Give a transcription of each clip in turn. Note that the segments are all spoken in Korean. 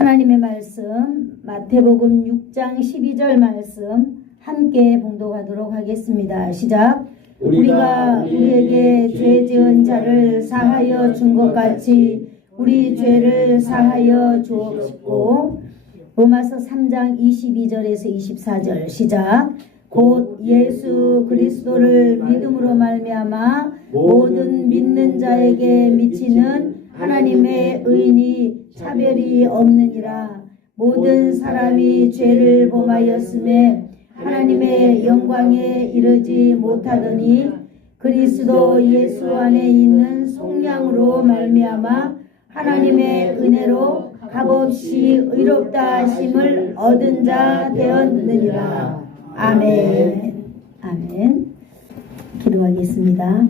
하나님의 말씀 마태복음 6장 12절 말씀 함께 봉독하도록 하겠습니다. 시작. 우리가 우리에게 죄 지은 자를 사하여 준 것 같이 우리 죄를 사하여 주옵시고. 로마서 3장 22절에서 24절 시작. 곧 예수 그리스도를 믿음으로 말미암아 모든 믿는 자에게 미치는 하나님의 의인이 차별이 없느니라. 모든 사람이 죄를 범하였음에 하나님의 영광에 이르지 못하더니 그리스도 예수 안에 있는 속량으로 말미암아 하나님의 은혜로 값없이 의롭다 하심을 얻은 자 되었느니라. 아멘. 아멘. 기도하겠습니다.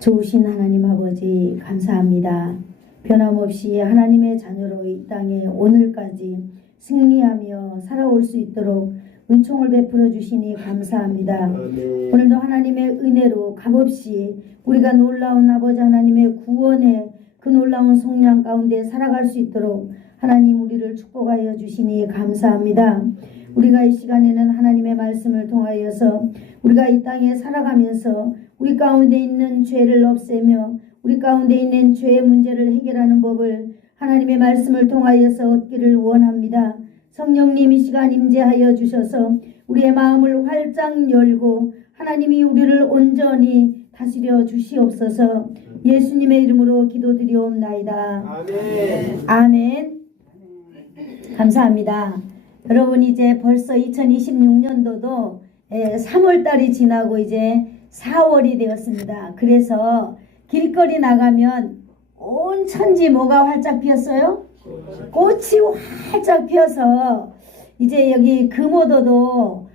좋으신 하나님 아버지 감사합니다. 변함없이 하나님의 자녀로 이 땅에 오늘까지 승리하며 살아올 수 있도록 은총을 베풀어 주시니 감사합니다. 아멘. 오늘도 하나님의 은혜로 값없이 우리가 놀라운 아버지 하나님의 구원의 그 놀라운 속량 가운데 살아갈 수 있도록 하나님 우리를 축복하여 주시니 감사합니다. 우리가 이 시간에는 하나님의 말씀을 통하여서 우리가 이 땅에 살아가면서 우리 가운데 있는 죄를 없애며 우리 가운데 있는 죄의 문제를 해결하는 법을 하나님의 말씀을 통하여서 얻기를 원합니다. 성령님 이 시간 임재하여 주셔서 우리의 마음을 활짝 열고 하나님이 우리를 온전히 다스려 주시옵소서. 예수님의 이름으로 기도드리옵나이다. 아멘. 아멘. 감사합니다. 여러분 이제 벌써 2026년도도 3월달이 지나고 이제 4월이 되었습니다. 그래서 길거리 나가면 온 천지 뭐가 활짝 피었어요? 꽃이 활짝 피어서 이제 여기 금오도도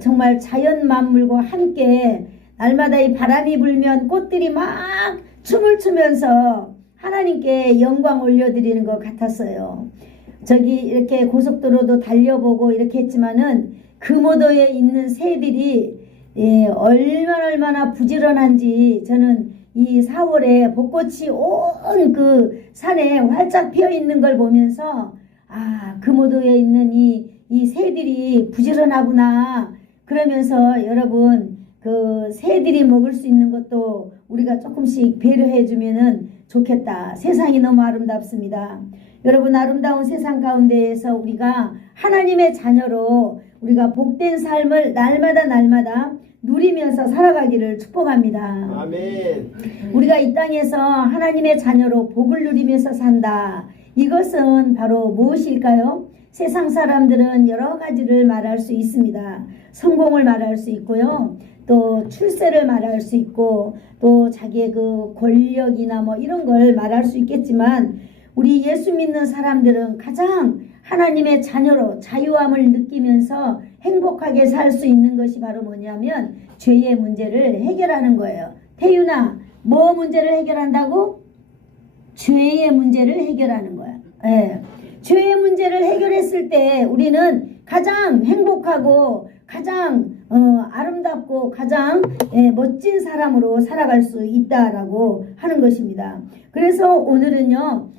정말 자연 만물과 함께 날마다 이 바람이 불면 꽃들이 막 춤을 추면서 하나님께 영광 올려드리는 것 같았어요. 저기 이렇게 고속도로도 달려보고 이렇게 했지만은 금오도에 있는 새들이 얼마나 부지런한지 저는 이 4월에 벚꽃이 온 그 산에 활짝 피어 있는 걸 보면서 금오도에 있는 이 새들이 부지런하구나 그러면서 여러분 그 새들이 먹을 수 있는 것도 우리가 조금씩 배려해 주면은 좋겠다. 세상이 너무 아름답습니다. 여러분 아름다운 세상 가운데에서 우리가 하나님의 자녀로 우리가 복된 삶을 날마다 누리면서 살아가기를 축복합니다. 아멘. 우리가 이 땅에서 하나님의 자녀로 복을 누리면서 산다. 이것은 바로 무엇일까요? 세상 사람들은 여러 가지를 말할 수 있습니다. 성공을 말할 수 있고요. 또 출세를 말할 수 있고 또 자기의 그 권력이나 뭐 이런 걸 말할 수 있겠지만 우리 예수 믿는 사람들은 가장 하나님의 자녀로 자유함을 느끼면서 행복하게 살 수 있는 것이 바로 뭐냐면 죄의 문제를 해결하는 거예요. 태윤아, 뭐 문제를 해결한다고? 죄의 문제를 해결하는 거야. 네. 죄의 문제를 해결했을 때 우리는 가장 행복하고 가장 아름답고 가장 멋진 사람으로 살아갈 수 있다라고 하는 것입니다. 그래서 오늘은요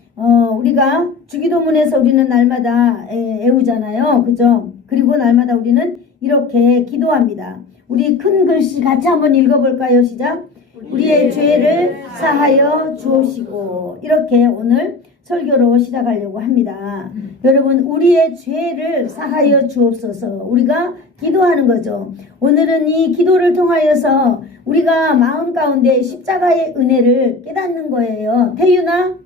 우리가 주기도문에서 우리는 날마다 애우잖아요. 그죠? 그리고 날마다 우리는 이렇게 기도합니다. 우리 큰 글씨 같이 한번 읽어볼까요? 시작. 우리의 죄를 사하여 주옵시고. 이렇게 오늘 설교로 시작하려고 합니다. 여러분 우리의 죄를 사하여 주옵소서. 우리가 기도하는 거죠. 오늘은 이 기도를 통하여서 우리가 마음 가운데 십자가의 은혜를 깨닫는 거예요. 태윤아,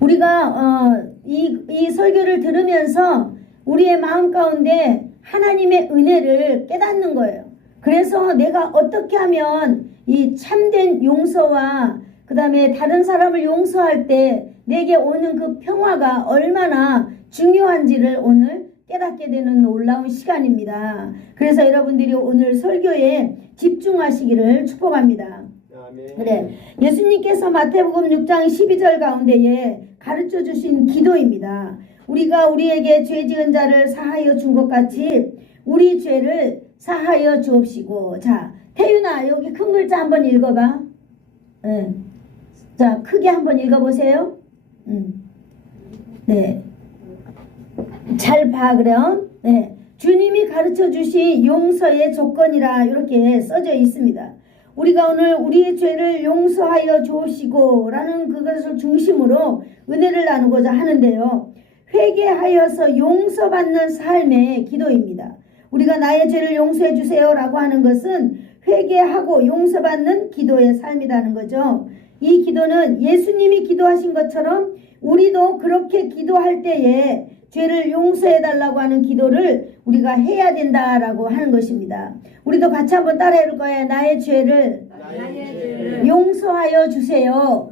우리가 이 설교를 들으면서 우리의 마음 가운데 하나님의 은혜를 깨닫는 거예요. 그래서 내가 어떻게 하면 이 참된 용서와 그 다음에 다른 사람을 용서할 때 내게 오는 그 평화가 얼마나 중요한지를 오늘 깨닫게 되는 놀라운 시간입니다. 그래서 여러분들이 오늘 설교에 집중하시기를 축복합니다. 그래, 예수님께서 마태복음 6장 12절 가운데에 가르쳐 주신 기도입니다. 우리가 우리에게 죄 지은 자를 사하여 준 것 같이 우리 죄를 사하여 주옵시고. 자, 태윤아 여기 큰 글자 한번 읽어봐. 네. 자, 크게 한번 읽어보세요. 네. 잘 봐, 그럼. 네. 주님이 가르쳐 주신 용서의 조건이라 이렇게 써져 있습니다. 우리가 오늘 우리의 죄를 용서하여 주옵시고 라는 그것을 중심으로 은혜를 나누고자 하는데요. 회개하여서 용서받는 삶의 기도입니다. 우리가 나의 죄를 용서해 주세요 라고 하는 것은 회개하고 용서받는 기도의 삶이라는 거죠. 이 기도는 예수님이 기도하신 것처럼 우리도 그렇게 기도할 때에 죄를 용서해 달라고 하는 기도를 우리가 해야 된다라고 하는 것입니다. 우리도 같이 한번 따라해 볼 거예요. 나의 죄를 용서하여 주세요.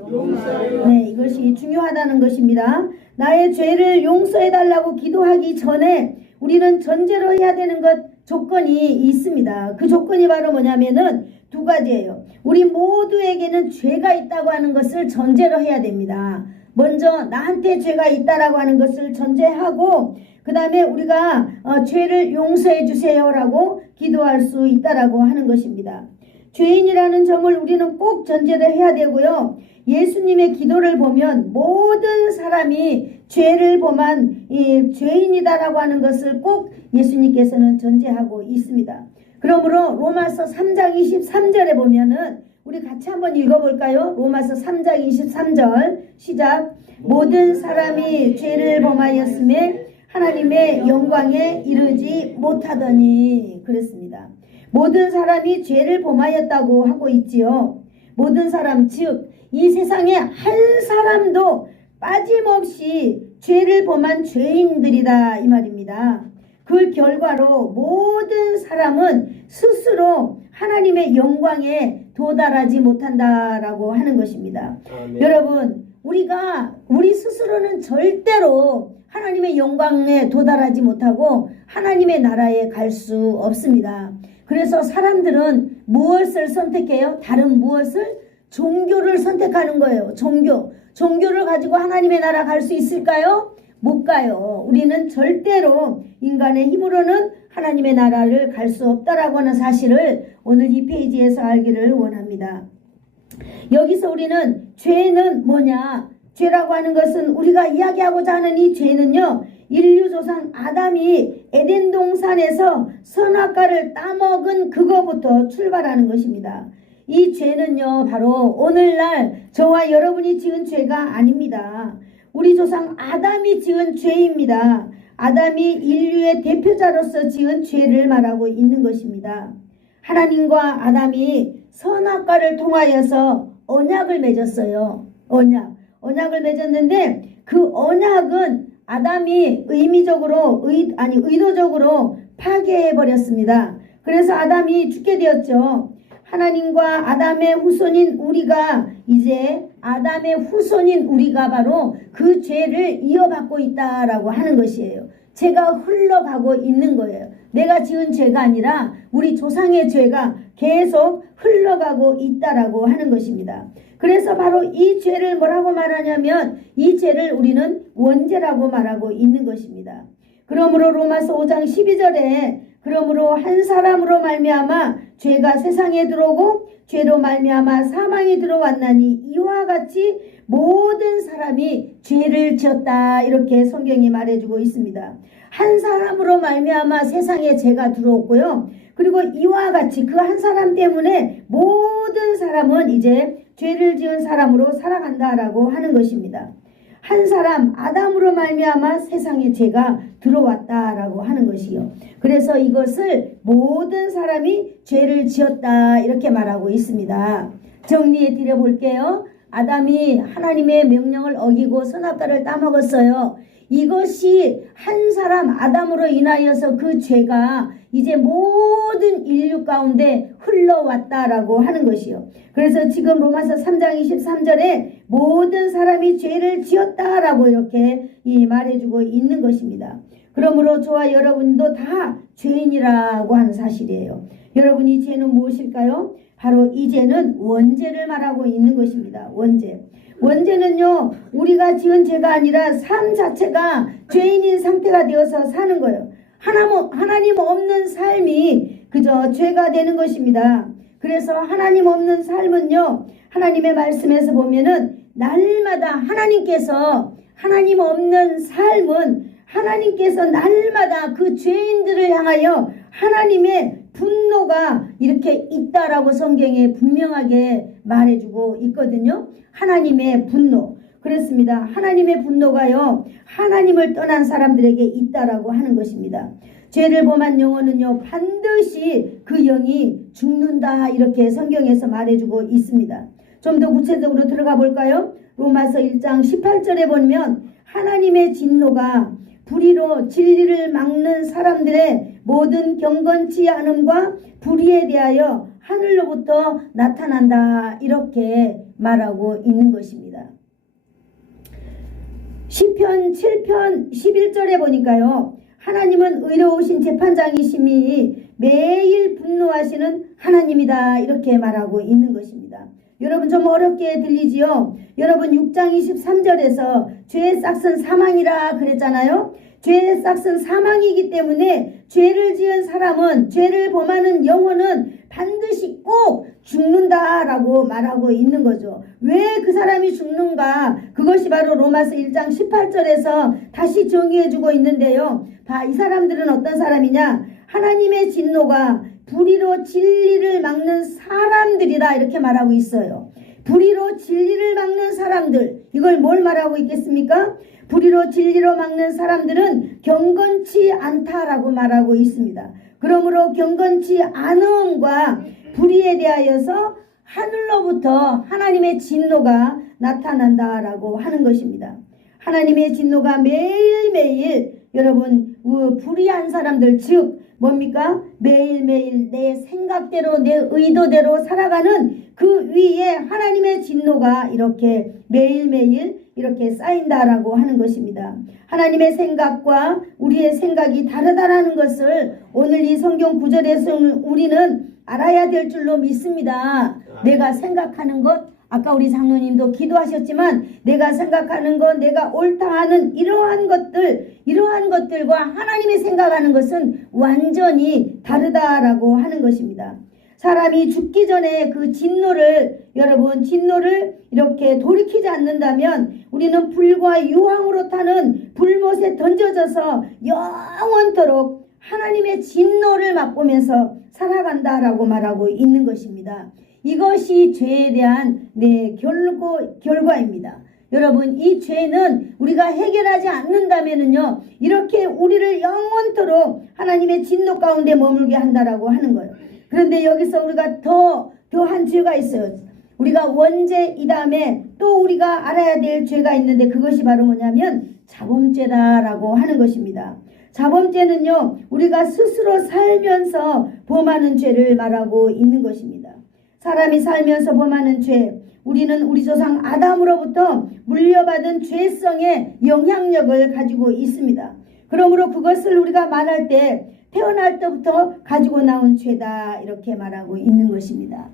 네, 이것이 중요하다는 것입니다. 나의 죄를 용서해 달라고 기도하기 전에 우리는 전제로 해야 되는 것 조건이 있습니다. 그 조건이 바로 뭐냐면은 두 가지예요. 우리 모두에게는 죄가 있다고 하는 것을 전제로 해야 됩니다. 먼저 나한테 죄가 있다라고 하는 것을 전제하고 그 다음에 우리가 죄를 용서해 주세요라고 기도할 수 있다라고 하는 것입니다. 죄인이라는 점을 우리는 꼭 전제를 해야 되고요. 예수님의 기도를 보면 모든 사람이 죄를 범한 이 죄인이다라고 하는 것을 꼭 예수님께서는 전제하고 있습니다. 그러므로 로마서 3장 23절에 보면은 우리 같이 한번 읽어볼까요? 로마서 3장 23절 시작. 모든 사람이 죄를 범하였음에 하나님의 영광에 이르지 못하더니 그랬습니다. 모든 사람이 죄를 범하였다고 하고 있지요. 모든 사람 즉 이 세상에 한 사람도 빠짐없이 죄를 범한 죄인들이다 이 말입니다. 그 결과로 모든 사람은 스스로 하나님의 영광에 도달하지 못한다라고 하는 것입니다. 여러분 우리 스스로는 절대로 하나님의 영광에 도달하지 못하고 하나님의 나라에 갈 수 없습니다. 그래서 사람들은 무엇을 선택해요? 다른 무엇을? 종교를 선택하는 거예요. 종교를 가지고 하나님의 나라 갈 수 있을까요? 못 가요. 우리는 절대로 인간의 힘으로는 하나님의 나라를 갈 수 없다라고 하는 사실을 오늘 이 페이지에서 알기를 원합니다. 여기서 우리는 죄는 뭐냐? 죄라고 하는 것은 우리가 이야기하고자 하는 이 죄는요. 인류 조상 아담이 에덴 동산에서 선악과를 따먹은 그거부터 출발하는 것입니다. 이 죄는요. 바로 오늘날 저와 여러분이 지은 죄가 아닙니다. 우리 조상 아담이 지은 죄입니다. 아담이 인류의 대표자로서 지은 죄를 말하고 있는 것입니다. 하나님과 아담이 선악과를 통하여서 언약을 맺었어요. 언약을 맺었는데 그 언약은 아담이 의도적으로 파괴해버렸습니다. 그래서 아담이 죽게 되었죠. 하나님과 아담의 후손인 우리가 이제 아담의 후손인 우리가 바로 그 죄를 이어받고 있다라고 하는 것이에요. 죄가 흘러가고 있는 거예요. 내가 지은 죄가 아니라 우리 조상의 죄가 계속 흘러가고 있다라고 하는 것입니다. 그래서 바로 이 죄를 뭐라고 말하냐면 이 죄를 우리는 원죄라고 말하고 있는 것입니다. 그러므로 로마서 5장 12절에 그러므로 한 사람으로 말미암아 죄가 세상에 들어오고 죄로 말미암아 사망이 들어왔나니 이와 같이 모든 사람이 죄를 지었다 이렇게 성경이 말해주고 있습니다. 한 사람으로 말미암아 세상에 죄가 들어왔고요. 그리고 이와 같이 그 한 사람 때문에 모든 사람은 이제 죄를 지은 사람으로 살아간다라고 하는 것입니다. 한 사람 아담으로 말미암아 세상에 죄가 들어왔다라고 하는 것이요. 그래서 이것을 모든 사람이 죄를 지었다 이렇게 말하고 있습니다. 정리해 드려 볼게요. 아담이 하나님의 명령을 어기고 선악과를 따먹었어요. 이것이 한 사람 아담으로 인하여서 그 죄가 이제 모든 인류 가운데 흘러왔다라고 하는 것이요. 그래서 지금 로마서 3장 23절에 모든 사람이 죄를 지었다라고 이렇게 말해주고 있는 것입니다. 그러므로 저와 여러분도 다 죄인이라고 하는 사실이에요. 여러분 이 죄는 무엇일까요? 바로 이 죄는 원죄를 말하고 있는 것입니다. 원죄는요 우리가 지은 죄가 아니라 삶 자체가 죄인인 상태가 되어서 사는 거예요. 하나님 없는 삶이 그저 죄가 되는 것입니다. 그래서 하나님 없는 삶은요 하나님의 말씀에서 보면은 날마다 하나님께서 하나님 없는 삶은 하나님께서 날마다 그 죄인들을 향하여 하나님의 분노가 이렇게 있다라고 성경에 분명하게 말해주고 있거든요. 하나님의 분노. 그렇습니다. 하나님의 분노가요, 하나님을 떠난 사람들에게 있다라고 하는 것입니다. 죄를 범한 영혼은요, 반드시 그 영이 죽는다, 이렇게 성경에서 말해주고 있습니다. 좀 더 구체적으로 들어가 볼까요? 로마서 1장 18절에 보면 하나님의 진노가 불의로 진리를 막는 사람들의 모든 경건치 않음과 불의에 대하여 하늘로부터 나타난다, 이렇게 말하고 있는 것입니다. 시편 7편 11절에 보니까요, 하나님은 의로우신 재판장이심이 매일 분노하시는 하나님이다, 이렇게 말하고 있는 것입니다. 여러분 좀 어렵게 들리지요? 여러분 6장 23절에서 죄의 싹은 사망이라 그랬잖아요. 죄의 싹은 사망이기 때문에 죄를 지은 사람은, 죄를 범하는 영혼은 반드시 꼭 죽는다라고 말하고 있는 거죠. 왜 그 사람이 죽는가? 그것이 바로 로마서 1장 18절에서 다시 정의해주고 있는데요. 이 사람들은 어떤 사람이냐? 하나님의 진노가 불의로 진리를 막는 사람들이다, 이렇게 말하고 있어요. 불의로 진리를 막는 사람들, 이걸 뭘 말하고 있겠습니까? 불의로 진리로 막는 사람들은 경건치 않다라고 말하고 있습니다. 그러므로 경건치 않음과 불의에 대하여서 하늘로부터 하나님의 진노가 나타난다라고 하는 것입니다. 하나님의 진노가 매일매일 여러분 불의한 사람들, 즉 뭡니까? 매일매일 내 생각대로 내 의도대로 살아가는 그 위에 하나님의 진노가 이렇게 매일매일 이렇게 쌓인다라고 하는 것입니다. 하나님의 생각과 우리의 생각이 다르다라는 것을 오늘 이 성경 구절에서 우리는 알아야 될 줄로 믿습니다. 내가 생각하는 것, 아까 우리 장로님도 기도하셨지만 내가 생각하는 것, 내가 옳다 하는 이러한 것들과 하나님이 생각하는 것은 완전히 다르다라고 하는 것입니다. 사람이 죽기 전에 그 진노를 이렇게 돌이키지 않는다면 우리는 불과 유황으로 타는 불못에 던져져서 영원토록 하나님의 진노를 맛보면서 살아간다라고 말하고 있는 것입니다. 이것이 죄에 대한 결과입니다. 여러분, 이 죄는 우리가 해결하지 않는다면은요, 이렇게 우리를 영원토록 하나님의 진노 가운데 머물게 한다라고 하는 거예요. 그런데 여기서 우리가 더한 죄가 있어요. 우리가 원죄, 이 다음에 또 우리가 알아야 될 죄가 있는데 그것이 바로 뭐냐면 자범죄다라고 하는 것입니다. 자범죄는요, 우리가 스스로 살면서 범하는 죄를 말하고 있는 것입니다. 사람이 살면서 범하는 죄, 우리는 우리 조상 아담으로부터 물려받은 죄성의 영향력을 가지고 있습니다. 그러므로 그것을 우리가 말할 때 태어날 때부터 가지고 나온 죄다, 이렇게 말하고 있는 것입니다.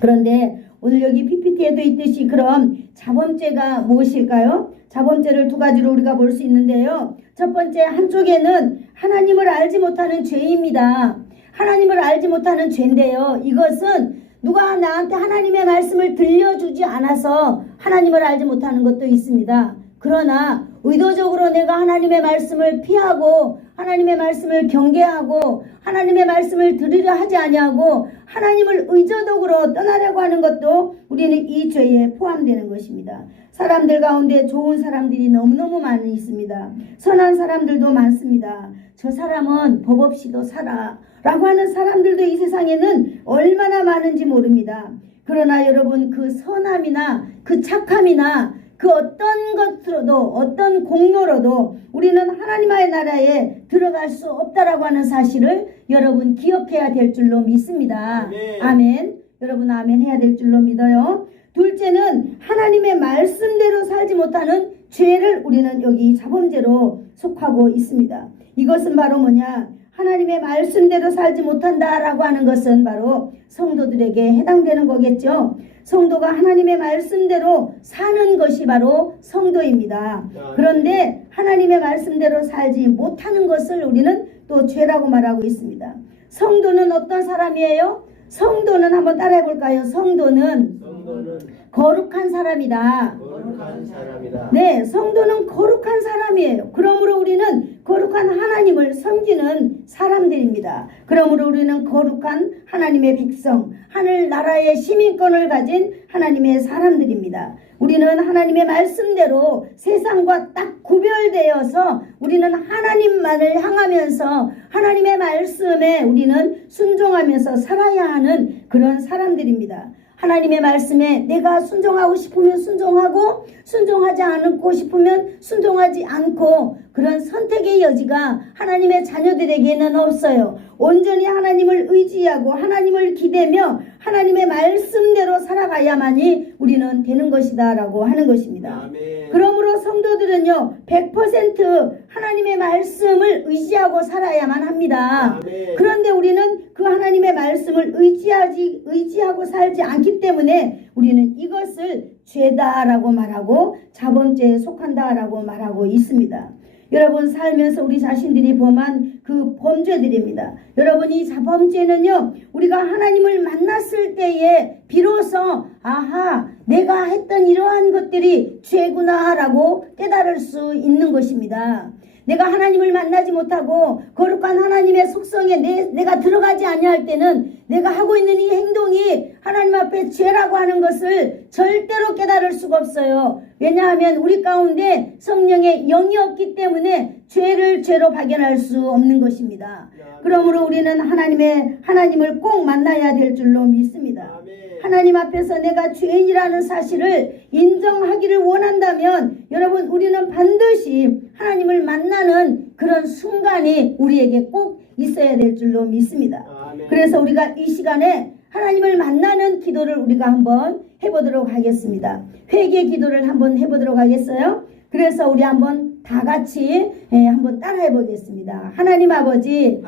그런데 오늘 여기 PPT에도 있듯이 그럼 자범죄가 무엇일까요? 자범죄를 두 가지로 우리가 볼 수 있는데요. 첫 번째, 한쪽에는 하나님을 알지 못하는 죄입니다. 하나님을 알지 못하는 죄인데요. 이것은 누가 나한테 하나님의 말씀을 들려주지 않아서 하나님을 알지 못하는 것도 있습니다. 그러나 의도적으로 내가 하나님의 말씀을 피하고 하나님의 말씀을 경계하고 하나님의 말씀을 들으려 하지 아니하고 하나님을 의도적으로 떠나려고 하는 것도 우리는 이 죄에 포함되는 것입니다. 사람들 가운데 좋은 사람들이 너무너무 많이 있습니다. 선한 사람들도 많습니다. 저 사람은 법 없이도 살아 라고 하는 사람들도 이 세상에는 얼마나 많은지 모릅니다. 그러나 여러분, 그 선함이나 그 착함이나 그 어떤 것으로도, 어떤 공로로도 우리는 하나님의 나라에 들어갈 수 없다라고 하는 사실을 여러분 기억해야 될 줄로 믿습니다. 아멘. 아멘. 여러분 아멘 해야 될 줄로 믿어요. 둘째는 하나님의 말씀대로 살지 못하는 죄를 우리는 여기 자범죄로 속하고 있습니다. 이것은 바로 뭐냐? 하나님의 말씀대로 살지 못한다라고 하는 것은 바로 성도들에게 해당되는 거겠죠. 성도가 하나님의 말씀대로 사는 것이 바로 성도입니다. 그런데 하나님의 말씀대로 살지 못하는 것을 우리는 또 죄라고 말하고 있습니다. 성도는 어떤 사람이에요? 성도는 한번 따라해 볼까요? 성도는 성도는 거룩한 사람이다. 거룩한 사람이다. 네, 성도는 거룩한 사람이에요. 그러므로 우리는 거룩한 하나님을 섬기는 사람들입니다. 그러므로 우리는 거룩한 하나님의 백성, 하늘나라의 시민권을 가진 하나님의 사람들입니다. 우리는 하나님의 말씀대로 세상과 딱 구별되어서 우리는 하나님만을 향하면서 하나님의 말씀에 우리는 순종하면서 살아야 하는 그런 사람들입니다. 하나님의 말씀에 내가 순종하고 싶으면 순종하고 순종하지 않고 싶으면 순종하지 않고 그런 선택의 여지가 하나님의 자녀들에게는 없어요. 온전히 하나님을 의지하고 하나님을 기대며 하나님의 말씀대로 살아가야만이 우리는 되는 것이다 라고 하는 것입니다. 아멘. 그러므로 성도들은요 100% 하나님의 말씀을 의지하고 살아야만 합니다. 아멘. 그런데 우리는 그 하나님의 말씀을 의지하고 살지 않기 때문에 우리는 이것을 죄다라고 말하고 자범죄에 속한다라고 말하고 있습니다. 여러분 살면서 우리 자신들이 범한 그 범죄들입니다. 여러분 이 자범죄는요 우리가 하나님을 만났을 때에 비로소 아하 내가 했던 이러한 것들이 죄구나 라고 깨달을 수 있는 것입니다. 내가 하나님을 만나지 못하고 거룩한 하나님의 속성에 내가 들어가지 아니할 때는 내가 하고 있는 이 행동이 하나님 앞에 죄라고 하는 것을 절대로 깨달을 수가 없어요. 왜냐하면 우리 가운데 성령의 영이 없기 때문에 죄를 죄로 발견할 수 없는 것입니다. 그러므로 우리는 하나님을 꼭 만나야 될 줄로 믿습니다. 하나님 앞에서 내가 죄인이라는 사실을 인정하기를 원한다면 여러분 우리는 반드시 하나님을 만나는 그런 순간이 우리에게 꼭 있어야 될 줄로 믿습니다. 그래서 우리가 이 시간에 하나님을 만나는 기도를 우리가 한번 해보도록 하겠습니다. 회개 기도를 한번 해보도록 하겠어요. 그래서 우리 한번 다 같이 한번 따라해 보겠습니다. 하나님 아버지,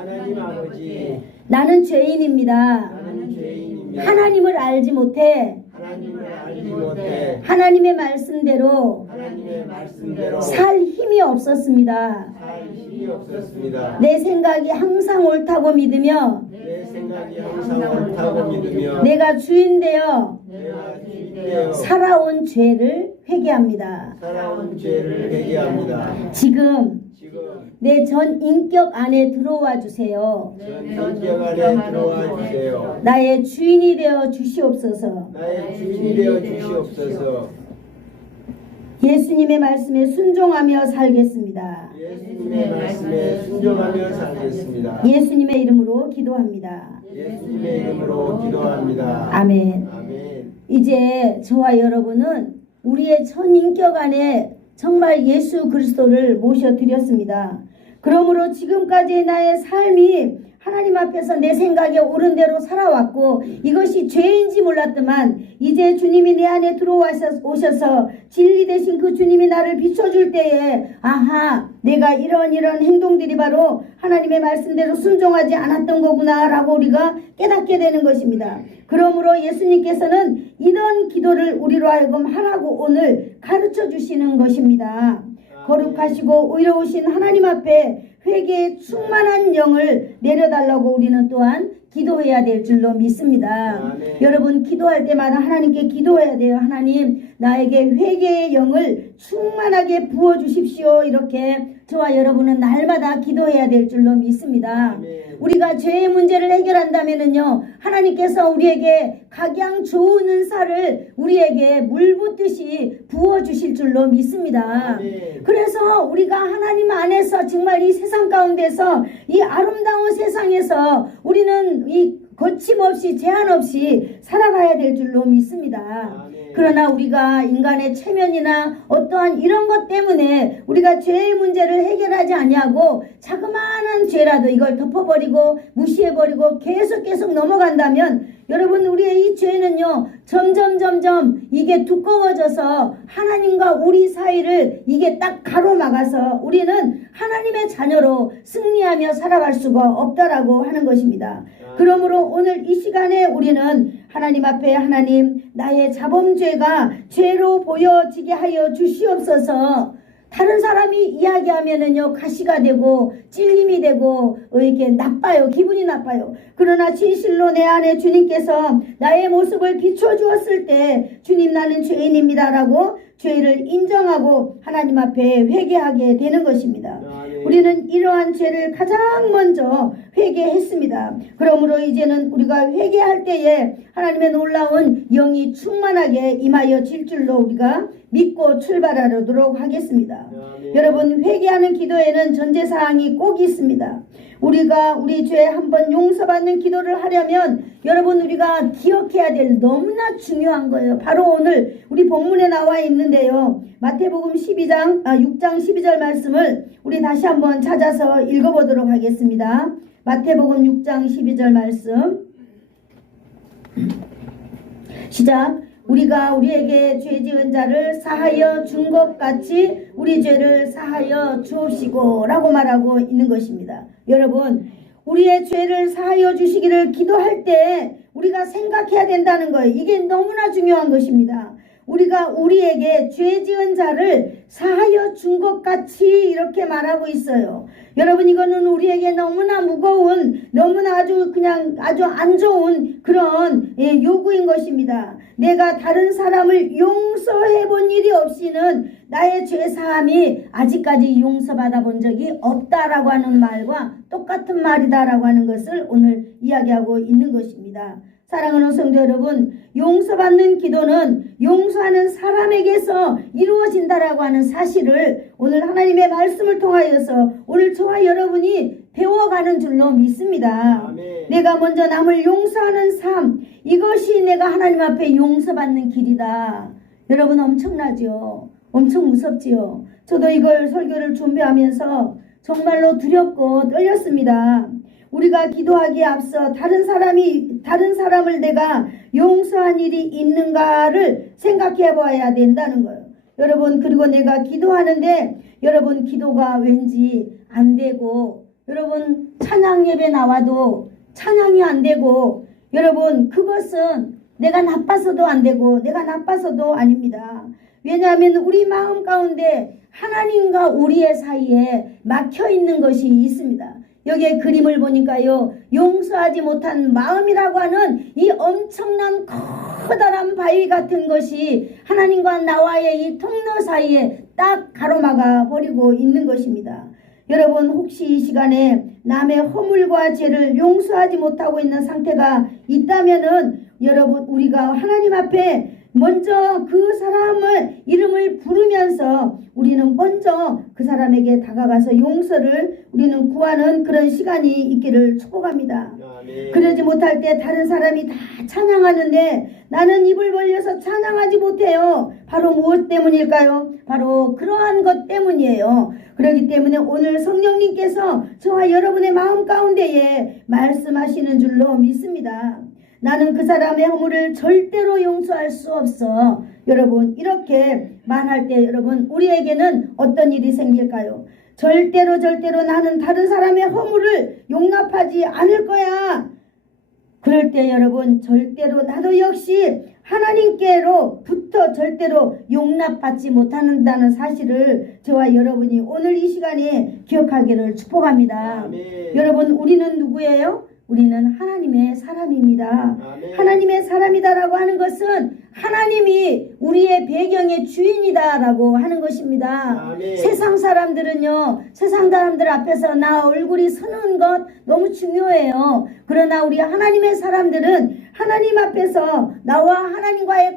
나는 죄인입니다. 하나님을 알지 못해 하나님의 말씀대로 살 힘이 없었습니다. 내 생각이 항상 옳다고 믿으며 내가 주인 되어 살아온 죄를 회개합니다. 지금 내 전 인격 안에 들어와 주세요. 나의 주인이 되어 주시옵소서. 예수님의 말씀에 순종하며 살겠습니다. 예수님의 이름으로 기도합니다. 아멘. 이제 저와 여러분은 우리의 전 인격 안에 정말 예수 그리스도를 모셔드렸습니다. 그러므로 지금까지의 나의 삶이 하나님 앞에서 내 생각에 옳은 대로 살아왔고 이것이 죄인지 몰랐더만 이제 주님이 내 안에 들어오셔서 진리 되신 그 주님이 나를 비춰줄 때에 아하 내가 이런 행동들이 바로 하나님의 말씀대로 순종하지 않았던 거구나 라고 우리가 깨닫게 되는 것입니다. 그러므로 예수님께서는 이런 기도를 우리로 하여금 하라고 오늘 가르쳐 주시는 것입니다. 거룩하시고 의로우신 하나님 앞에 회개의 충만한 영을 내려달라고 우리는 또한 기도해야 될 줄로 믿습니다. 여러분 기도할 때마다 하나님께 기도해야 돼요. 하나님 나에게 회개의 영을 충만하게 부어주십시오. 이렇게 저와 여러분은 날마다 기도해야 될 줄로 믿습니다. 우리가 죄의 문제를 해결한다면은요 하나님께서 우리에게 각양 좋은 은사를 우리에게 물 붓듯이 부어주실 줄로 믿습니다. 그래서 우리가 하나님 안에서 정말 이 세상 가운데서 이 아름다운 세상에서 우리는 이 거침없이 제한 없이 살아가야 될 줄로 믿습니다. 그러나 우리가 인간의 체면이나 어떠한 이런 것 때문에 우리가 죄의 문제를 해결하지 아니하고 자그마한 죄라도 이걸 덮어버리고 무시해버리고 계속 넘어간다면 여러분 우리의 이 죄는요 점점 이게 두꺼워져서 하나님과 우리 사이를 이게 딱 가로막아서 우리는 하나님의 자녀로 승리하며 살아갈 수가 없다라고 하는 것입니다. 그러므로 오늘 이 시간에 우리는 하나님 앞에 하나님 나의 자범죄가 죄로 보여지게 하여 주시옵소서. 다른 사람이 이야기하면은요 가시가 되고 찔림이 되고 이렇게 나빠요. 기분이 나빠요. 그러나 진실로 내 안에 주님께서 나의 모습을 비춰주었을 때 주님 나는 죄인입니다 라고 죄를 인정하고 하나님 앞에 회개하게 되는 것입니다. 우리는 이러한 죄를 가장 먼저 회개했습니다. 그러므로 이제는 우리가 회개할 때에 하나님의 놀라운 영이 충만하게 임하여 질 줄로 우리가 믿고 출발하도록 하겠습니다. 여러분 회개하는 기도에는 전제사항이 꼭 있습니다. 우리가 우리 죄 한번 용서받는 기도를 하려면 여러분 우리가 기억해야 될 너무나 중요한 거예요. 바로 오늘 우리 본문에 나와 있는데요. 마태복음 6장 12절 말씀을 우리 다시 한번 찾아서 읽어보도록 하겠습니다. 마태복음 6장 12절 말씀 시작. 우리가 우리에게 죄 지은 자를 사하여 준 것 같이 우리 죄를 사하여 주옵시고 라고 말하고 있는 것입니다. 여러분 우리의 죄를 사하여 주시기를 기도할 때 우리가 생각해야 된다는 거예요. 이게 너무나 중요한 것입니다. 우리가 우리에게 죄 지은 자를 사하여 준 것 같이 이렇게 말하고 있어요. 여러분 이거는 우리에게 너무나 무거운 너무나 아주 안 좋은 그런 요구인 것입니다. 내가 다른 사람을 용서해 본 일이 없이는 나의 죄사함이 아직까지 용서받아 본 적이 없다라고 하는 말과 똑같은 말이다라고 하는 것을 오늘 이야기하고 있는 것입니다. 사랑하는 성도 여러분, 용서받는 기도는 용서하는 사람에게서 이루어진다라고 하는 사실을 오늘 하나님의 말씀을 통하여서 오늘 저와 여러분이 배워가는 줄로 믿습니다. 아멘. 내가 먼저 남을 용서하는 삶, 이것이 내가 하나님 앞에 용서받는 길이다. 여러분 엄청나죠? 엄청 무섭지요? 저도 이걸 설교를 준비하면서 정말로 두렵고 떨렸습니다. 우리가 기도하기에 앞서 다른 사람을 내가 용서한 일이 있는가를 생각해 봐야 된다는 거예요. 여러분 그리고 내가 기도하는데 여러분 기도가 왠지 안 되고 여러분 찬양 예배 나와도 찬양이 안 되고 여러분 그것은 내가 나빠서도 안 되고 내가 나빠서도 아닙니다. 왜냐하면 우리 마음 가운데 하나님과 우리의 사이에 막혀 있는 것이 있습니다. 여기에 그림을 보니까요. 용서하지 못한 마음이라고 하는 이 엄청난 커다란 바위 같은 것이 하나님과 나와의 이 통로 사이에 딱 가로막아 버리고 있는 것입니다. 여러분 혹시 이 시간에 남의 허물과 죄를 용서하지 못하고 있는 상태가 있다면은 여러분 우리가 하나님 앞에 먼저 그 사람의 이름을 부르면서 우리는 먼저 그 사람에게 다가가서 용서를 우리는 구하는 그런 시간이 있기를 축복합니다. 네. 그러지 못할 때 다른 사람이 다 찬양하는데 나는 입을 벌려서 찬양하지 못해요. 바로 무엇 때문일까요? 바로 그러한 것 때문이에요. 그렇기 때문에 오늘 성령님께서 저와 여러분의 마음 가운데에 말씀하시는 줄로 믿습니다. 나는 그 사람의 허물을 절대로 용서할 수 없어. 여러분 이렇게 말할 때 여러분 우리에게는 어떤 일이 생길까요? 절대로 나는 다른 사람의 허물을 용납하지 않을 거야. 그럴 때 여러분 절대로 나도 역시 하나님께로부터 절대로 용납받지 못한다는 사실을 저와 여러분이 오늘 이 시간에 기억하기를 축복합니다. 아멘. 여러분 우리는 누구예요? 우리는 하나님의 사람입니다. 아멘. 하나님의 사람이다라고 하는 것은 하나님이 우리의 배경의 주인이다라고 하는 것입니다. 아멘. 세상 사람들은요. 세상 사람들 앞에서 나 얼굴이 서는 것 너무 중요해요. 그러나 우리 하나님의 사람들은 하나님 앞에서 나와 하나님과의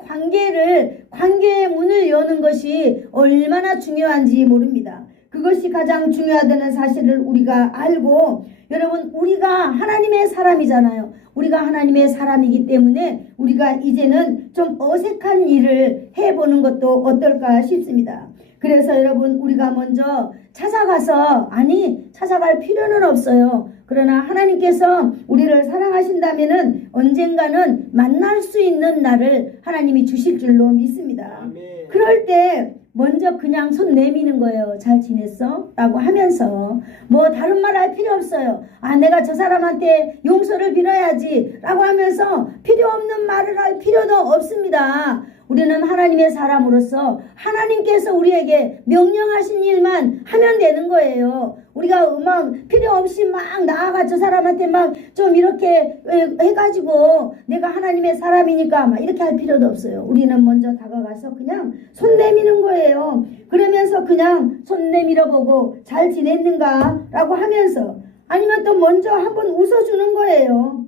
관계의 문을 여는 것이 얼마나 중요한지 모릅니다. 그것이 가장 중요하다는 사실을 우리가 알고 여러분 우리가 하나님의 사람이잖아요. 우리가 하나님의 사람이기 때문에 우리가 이제는 좀 어색한 일을 해보는 것도 어떨까 싶습니다. 그래서 여러분 우리가 먼저 찾아갈 필요는 없어요. 그러나 하나님께서 우리를 사랑하신다면은 언젠가는 만날 수 있는 날을 하나님이 주실 줄로 믿습니다. 아멘. 그럴 때 먼저 그냥 손 내미는 거예요. 잘 지냈어? 라고 하면서 뭐 다른 말 할 필요 없어요. 내가 저 사람한테 용서를 빌어야지 라고 하면서 필요 없는 말을 할 필요도 없습니다. 우리는 하나님의 사람으로서 하나님께서 우리에게 명령하신 일만 하면 되는 거예요. 우리가 막 필요 없이 막 나아가 저 사람한테 막 좀 이렇게 해가지고 내가 하나님의 사람이니까 막 이렇게 할 필요도 없어요. 우리는 먼저 다가가서 그냥 손 내미는 거예요. 그러면서 그냥 손 내밀어 보고 잘 지냈는가 라고 하면서, 아니면 또 먼저 한번 웃어주는 거예요.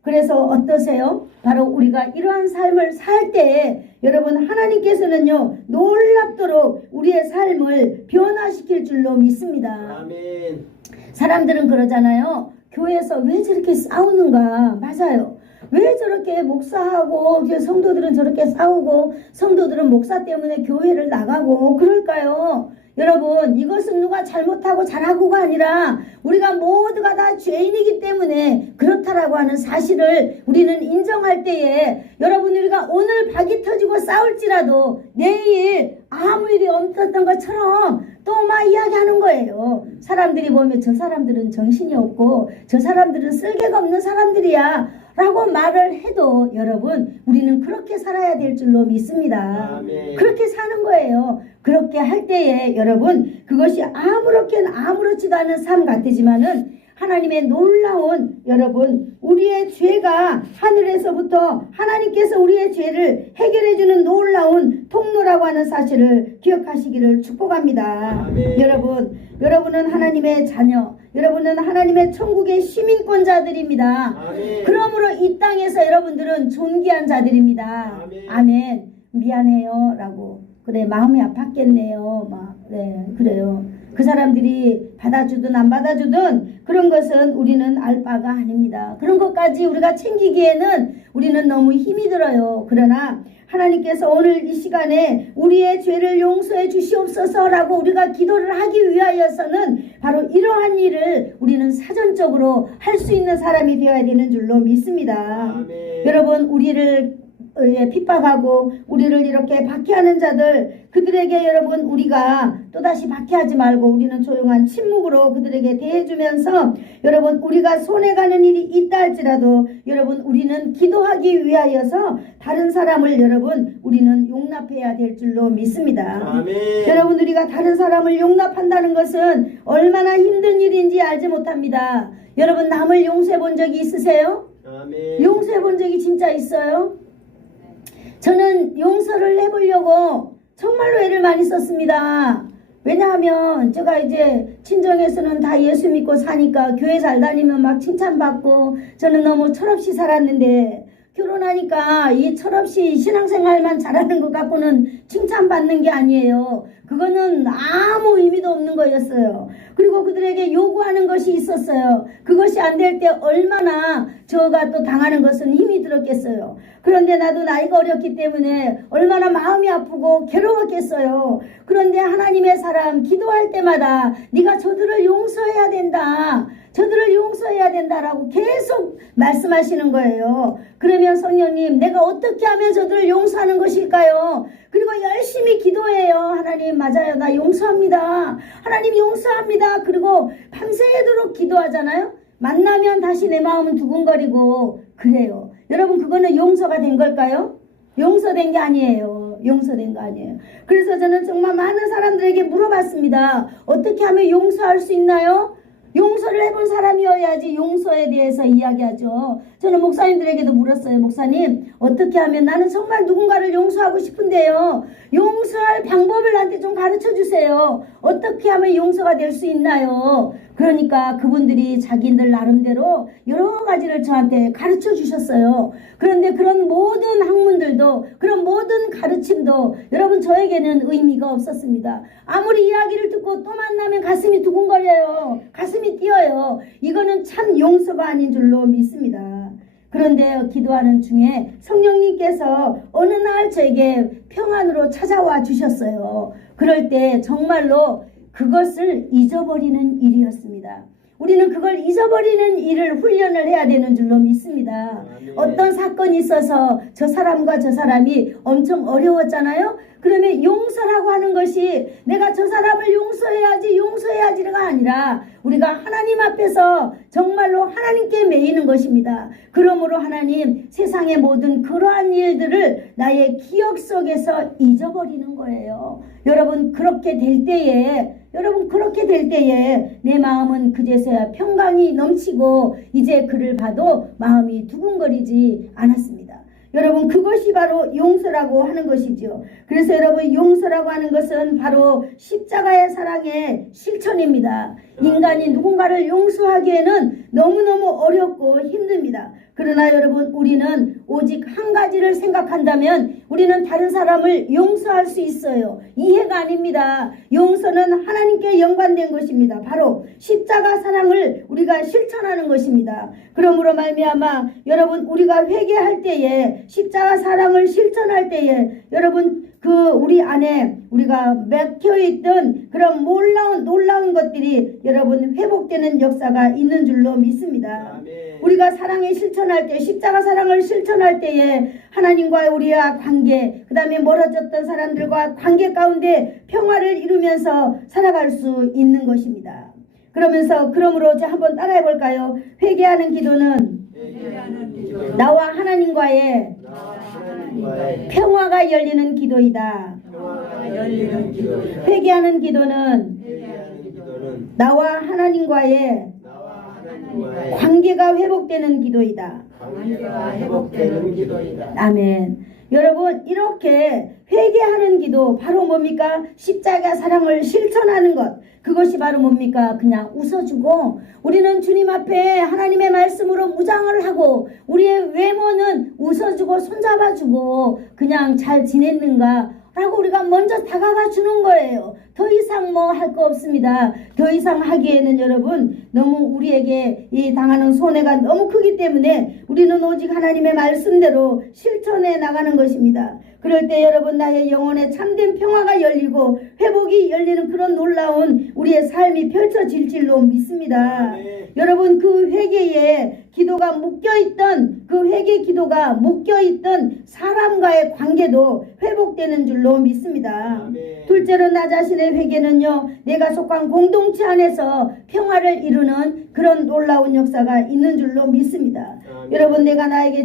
그래서 어떠세요? 바로 우리가 이러한 삶을 살 때 여러분, 하나님께서는요 놀랍도록 우리의 삶을 변화시킬 줄로 믿습니다. 아멘. 사람들은 그러잖아요. 교회에서 왜 저렇게 싸우는가? 맞아요. 왜 저렇게 목사하고 성도들은 저렇게 싸우고 성도들은 목사 때문에 교회를 나가고 그럴까요? 여러분, 이것은 누가 잘못하고 잘하고가 아니라 우리가 모두가 다 죄인이기 때문에 그렇다라고 하는 사실을 우리는 인정할 때에, 여러분, 우리가 오늘 박이 터지고 싸울지라도 내일 아무 일이 없었던 것처럼 또 막 이야기하는 거예요. 사람들이 보면 저 사람들은 정신이 없고 저 사람들은 쓸개가 없는 사람들이야 라고 말을 해도 여러분, 우리는 그렇게 살아야 될 줄로 믿습니다. 아멘. 그렇게 사는 거예요. 그렇게 할 때에 여러분, 그것이 아무렇지도 않은 삶 같지만은 하나님의 놀라운, 여러분, 우리의 죄가 하늘에서부터 하나님께서 우리의 죄를 해결해 주는 놀라운 통로라고 하는 사실을 기억하시기를 축복합니다. 아멘. 여러분은 하나님의 자녀, 여러분은 하나님의 천국의 시민권자들입니다. 아멘. 그러므로 이 땅에서 여러분들은 존귀한 자들입니다. 아멘. 아멘. 미안해요 라고, 그래 마음이 아팠겠네요 막, 네 그래요. 그 사람들이 받아주든 안 받아주든 그런 것은 우리는 알 바가 아닙니다. 그런 것까지 우리가 챙기기에는 우리는 너무 힘이 들어요. 그러나 하나님께서 오늘 이 시간에 우리의 죄를 용서해 주시옵소서라고 우리가 기도를 하기 위하여서는 바로 이러한 일을 우리는 사전적으로 할 수 있는 사람이 되어야 되는 줄로 믿습니다. 아멘. 여러분, 우리를 핍박하고 우리를 이렇게 박해하는 자들, 그들에게 여러분 우리가 또다시 박해하지 말고 우리는 조용한 침묵으로 그들에게 대해주면서, 여러분 우리가 손해가는 일이 있다 할지라도 여러분 우리는 기도하기 위하여서 다른 사람을 여러분 우리는 용납해야 될 줄로 믿습니다. 아멘. 여러분, 우리가 다른 사람을 용납한다는 것은 얼마나 힘든 일인지 알지 못합니다. 여러분, 남을 용서해 본 적이 있으세요? 아멘. 용서해 본 적이 진짜 있어요? 저는 용서를 해보려고 정말로 애를 많이 썼습니다. 왜냐하면 제가 이제 친정에서는 다 예수 믿고 사니까 교회 잘 다니면 막 칭찬받고 저는 너무 철없이 살았는데, 결혼하니까 이 철없이 신앙생활만 잘하는 것 갖고는 칭찬받는 게 아니에요. 그거는 아무 의미도 없는 거였어요. 그리고 그들에게 요구하는 것이 있었어요. 그것이 안 될 때 얼마나 저가 또 당하는 것은 힘이 들었겠어요. 그런데 나도 나이가 어렸기 때문에 얼마나 마음이 아프고 괴로웠겠어요. 그런데 하나님의 사람 기도할 때마다 네가 저들을 용서해야 된다, 저들을 용서해야 된다라고 계속 말씀하시는 거예요. 그러면 성령님, 내가 어떻게 하면 저들을 용서하는 것일까요? 그리고 열심히 기도해요. 하나님, 맞아요, 나 용서합니다. 하나님 용서합니다. 그리고 밤새도록 기도하잖아요. 만나면 다시 내 마음은 두근거리고 그래요. 여러분, 그거는 용서가 된 걸까요? 용서된 게 아니에요. 용서된 거 아니에요. 그래서 저는 정말 많은 사람들에게 물어봤습니다. 어떻게 하면 용서할 수 있나요? 용서를 해본 사람이어야지 용서에 대해서 이야기하죠. 저는 목사님들에게도 물었어요. 목사님, 어떻게 하면, 나는 정말 누군가를 용서하고 싶은데요, 용서할 방법을 나한테 좀 가르쳐 주세요. 어떻게 하면 용서가 될 수 있나요? 그러니까 그분들이 자기들 나름대로 여러 가지를 저한테 가르쳐 주셨어요. 그런데 그런 모든 학문들도, 그런 모든 가르침도 여러분 저에게는 의미가 없었습니다. 아무리 이야기를 듣고 또 만나면 가슴이 두근거려요. 가슴이 뛰어요. 이거는 참 용서가 아닌 줄로 믿습니다. 그런데 기도하는 중에 성령님께서 어느 날 저에게 평안으로 찾아와 주셨어요. 그럴 때 정말로 그것을 잊어버리는 일이었습니다. 우리는 그걸 잊어버리는 일을 훈련을 해야 되는 줄로 믿습니다. 어떤 사건이 있어서 저 사람과 저 사람이 엄청 어려웠잖아요. 그러면 용서라고 하는 것이 내가 저 사람을 용서해야지가 아니라 우리가 하나님 앞에서 정말로 하나님께 매이는 것입니다. 그러므로 하나님 세상의 모든 그러한 일들을 나의 기억 속에서 잊어버리는 거예요. 여러분 그렇게 될 때에 내 마음은 그제서야 평강이 넘치고 이제 그를 봐도 마음이 두근거리지 않았습니다. 여러분 그것이 바로 용서라고 하는 것이죠. 그래서 여러분 용서라고 하는 것은 바로 십자가의 사랑의 실천입니다. 인간이 누군가를 용서하기에는 너무너무 어렵고 힘듭니다. 그러나 여러분 우리는 오직 한 가지를 생각한다면 우리는 다른 사람을 용서할 수 있어요. 이해가 아닙니다. 용서는 하나님께 연관된 것입니다. 바로 십자가 사랑을 우리가 실천하는 것입니다. 그러므로 말미암아 여러분 우리가 회개할 때에 십자가 사랑을 실천할 때에 여러분 우리 안에 우리가 맥혀있던 그런 놀라운 것들이 여러분 회복되는 역사가 있는 줄로 믿습니다. 우리가 사랑을 실천할 때 십자가 사랑을 실천할 때에 하나님과 우리의 관계 그 다음에 멀어졌던 사람들과 관계 가운데 평화를 이루면서 살아갈 수 있는 것입니다. 그러므로 한번 따라해 볼까요? 회개하는 기도는 나와 하나님과의 평화가 열리는 기도이다. 회개하는 기도는 나와 하나님과의 관계가 회복되는 기도이다. 아멘. 여러분 이렇게 회개하는 기도 바로 뭡니까? 십자가 사랑을 실천하는 것. 그것이 바로 뭡니까? 그냥 웃어주고 우리는 주님 앞에 하나님의 말씀으로 무장을 하고 우리의 외모는 웃어주고 손잡아주고 그냥 잘 지냈는가 라고 우리가 먼저 다가가 주는 거예요. 더 이상 뭐 할 거 없습니다. 더 이상 하기에는 여러분 너무 우리에게 이 당하는 손해가 너무 크기 때문에 우리는 오직 하나님의 말씀대로 실천해 나가는 것입니다. 그럴 때 여러분 나의 영혼에 참된 평화가 열리고 회복이 열리는 그런 놀라운 우리의 삶이 펼쳐질 줄로 믿습니다. 여러분 그 회개에 기도가 묶여있던 그 회개 기도가 묶여있던 사람과의 관계도 회복되는 줄로 믿습니다. 둘째로 나 자신의 회개는요 내가 속한 공동체 안에서 평화를 이루는 그런 놀라운 역사가 있는 줄로 믿습니다. 여러분 내가 나에게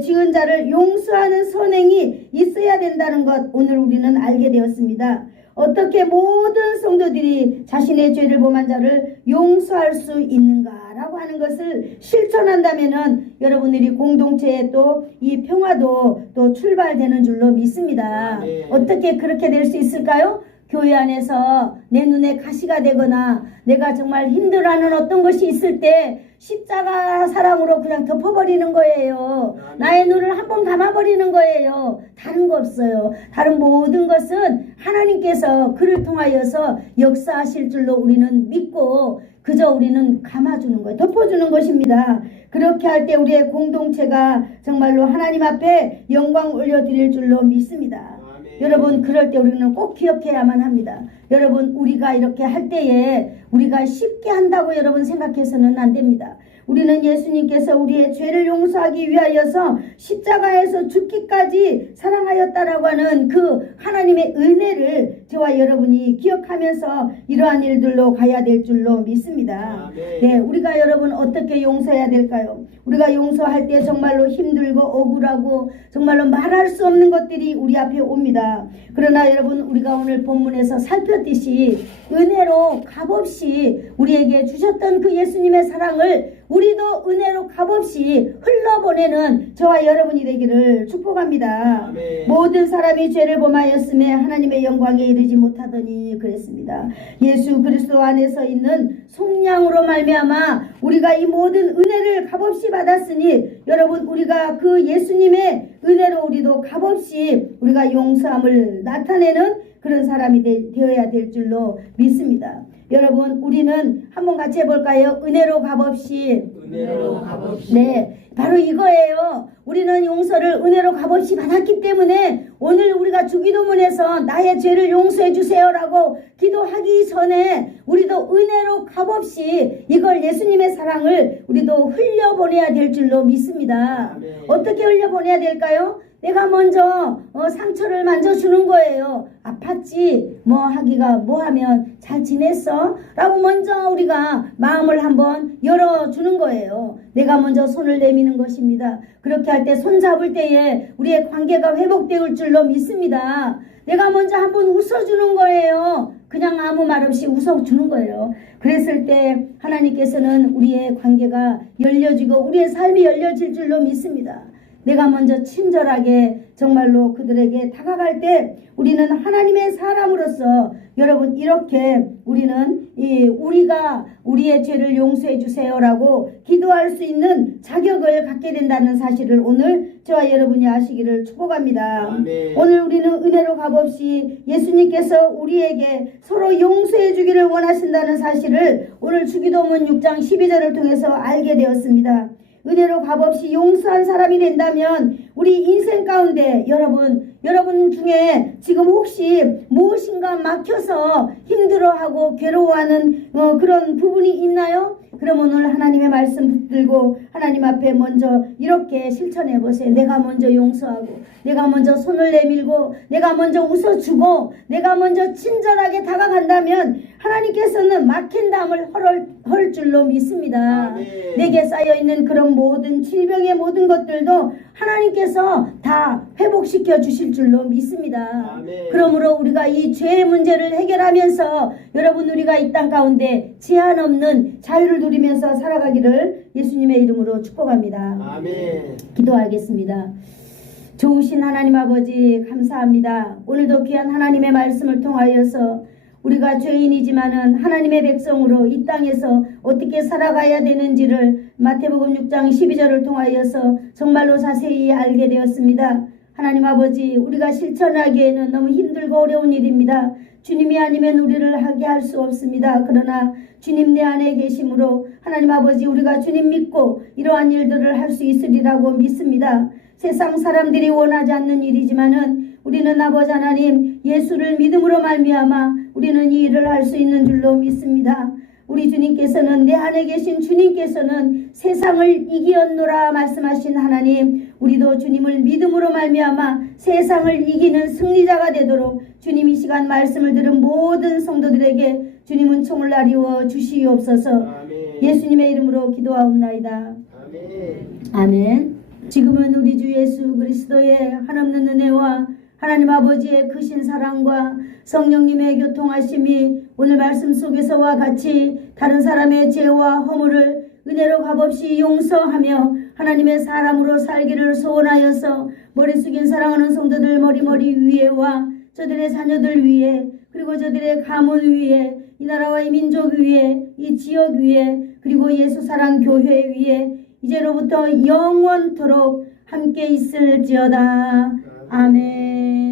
지은 자를 용서하는 선행이 있어야 된다는 것 오늘 우리는 알게 되었습니다. 어떻게 모든 성도들이 자신의 죄를 범한 자를 용서할 수 있는가라고 하는 것을 실천한다면은 여러분들이 공동체에 또 이 평화도 또 출발되는 줄로 믿습니다. 어떻게 그렇게 될 수 있을까요? 교회 안에서 내 눈에 가시가 되거나 내가 정말 힘들어하는 어떤 것이 있을 때 십자가 사랑으로 그냥 덮어버리는 거예요. 나의 눈을 한번 감아버리는 거예요. 다른 거 없어요. 다른 모든 것은 하나님께서 그를 통하여서 역사하실 줄로 우리는 믿고 그저 우리는 감아주는 거예요. 덮어주는 것입니다. 그렇게 할 때 우리의 공동체가 정말로 하나님 앞에 영광 올려드릴 줄로 믿습니다. 여러분 그럴 때 우리는 꼭 기억해야만 합니다. 여러분 우리가 이렇게 할 때에 우리가 쉽게 한다고 여러분 생각해서는 안 됩니다. 우리는 예수님께서 우리의 죄를 용서하기 위하여서 십자가에서 죽기까지 사랑하였다라고 하는 그 하나님의 은혜를 저와 여러분이 기억하면서 이러한 일들로 가야 될 줄로 믿습니다. 네, 우리가 여러분 어떻게 용서해야 될까요? 우리가 용서할 때 정말로 힘들고 억울하고 정말로 말할 수 없는 것들이 우리 앞에 옵니다. 그러나 여러분 우리가 오늘 본문에서 살폈듯이 은혜로 값없이 우리에게 주셨던 그 예수님의 사랑을 우리도 은혜로 값없이 흘러보내는 저와 여러분이 되기를 축복합니다. 아멘. 모든 사람이 죄를 범하였음에 하나님의 영광에 이르지 못하더니 그랬습니다. 예수 그리스도 안에서 있는 속량으로 말미암아 우리가 이 모든 은혜를 값없이 받았으니 여러분 우리가 그 예수님의 은혜로 우리도 값없이 우리가 용서함을 나타내는 그런 사람이 되어야 될 줄로 믿습니다. 여러분 우리는 한번 같이 해볼까요? 은혜로 값없이 은혜로 값없이. 네, 바로 이거예요. 우리는 용서를 은혜로 값없이 받았기 때문에 오늘 우리가 주기도문에서 나의 죄를 용서해 주세요라고 기도하기 전에 우리도 은혜로 값없이 이걸 예수님의 사랑을 우리도 흘려보내야 될 줄로 믿습니다. 아멘. 어떻게 흘려보내야 될까요? 내가 먼저 상처를 만져주는 거예요. 아팠지? 뭐 하기가 뭐 하면 잘 지냈어? 라고 먼저 우리가 마음을 한번 열어주는 거예요. 내가 먼저 손을 내미는 것입니다. 그렇게 할 때 손 잡을 때에 우리의 관계가 회복될 줄로 믿습니다. 내가 먼저 한번 웃어주는 거예요. 그냥 아무 말 없이 웃어주는 거예요. 그랬을 때 하나님께서는 우리의 관계가 열려지고 우리의 삶이 열려질 줄로 믿습니다. 내가 먼저 친절하게 정말로 그들에게 다가갈 때 우리는 하나님의 사람으로서 여러분 이렇게 우리는 우리가 우리의 죄를 용서해 주세요라고 기도할 수 있는 자격을 갖게 된다는 사실을 오늘 저와 여러분이 아시기를 축복합니다. 아멘. 오늘 우리는 은혜로 값없이 예수님께서 우리에게 서로 용서해 주기를 원하신다는 사실을 오늘 주기도문 6장 12절을 통해서 알게 되었습니다. 은혜로 값없이 용서한 사람이 된다면 우리 인생 가운데 여러분 중에 지금 혹시 무엇인가 막혀서 힘들어하고 괴로워하는 그런 부분이 있나요? 그럼 오늘 하나님의 말씀 붙들고 하나님 앞에 먼저 이렇게 실천해 보세요. 내가 먼저 용서하고 내가 먼저 손을 내밀고 내가 먼저 웃어주고 내가 먼저 친절하게 다가간다면 하나님께서는 막힌 담을 헐 줄로 믿습니다. 아멘. 내게 쌓여있는 그런 모든 질병의 모든 것들도 하나님께서 다 회복시켜 주실 줄로 믿습니다. 아멘. 그러므로 우리가 이 죄의 문제를 해결하면서 여러분 우리가 이 땅 가운데 제한 없는 자유를 누리면서 살아가기를 예수님의 이름으로 축복합니다. 아멘. 기도하겠습니다. 좋으신 하나님 아버지 감사합니다. 오늘도 귀한 하나님의 말씀을 통하여서 우리가 죄인이지만은 하나님의 백성으로 이 땅에서 어떻게 살아가야 되는지를 마태복음 6장 12절을 통하여서 정말로 자세히 알게 되었습니다. 하나님 아버지 우리가 실천하기에는 너무 힘들고 어려운 일입니다. 주님이 아니면 우리를 하게 할 수 없습니다. 그러나 주님 내 안에 계심으로 하나님 아버지 우리가 주님 믿고 이러한 일들을 할 수 있으리라고 믿습니다. 세상 사람들이 원하지 않는 일이지만은 우리는 아버지 하나님 예수를 믿음으로 말미암아 우리는 이 일을 할 수 있는 줄로 믿습니다. 우리 주님께서는 내 안에 계신 주님께서는 세상을 이기었노라 말씀하신 하나님 우리도 주님을 믿음으로 말미암아 세상을 이기는 승리자가 되도록 주님 이 시간 말씀을 들은 모든 성도들에게 주님 은총을 나리워 주시옵소서. 아멘. 예수님의 이름으로 기도하옵나이다. 아멘. 아멘. 지금은 우리 주 예수 그리스도의 한없는 은혜와 하나님 아버지의 크신 사랑과 성령님의 교통하심이 오늘 말씀 속에서와 같이 다른 사람의 죄와 허물을 은혜로 값없이 용서하며 하나님의 사람으로 살기를 소원하여서 머리 숙인 사랑하는 성도들 머리 위에와 저들의 자녀들 위에 그리고 저들의 가문 위에 이 나라와 이 민족 위에 이 지역 위에 그리고 예수 사랑 교회 위에 이제로부터 영원토록 함께 있을지어다. 아멘.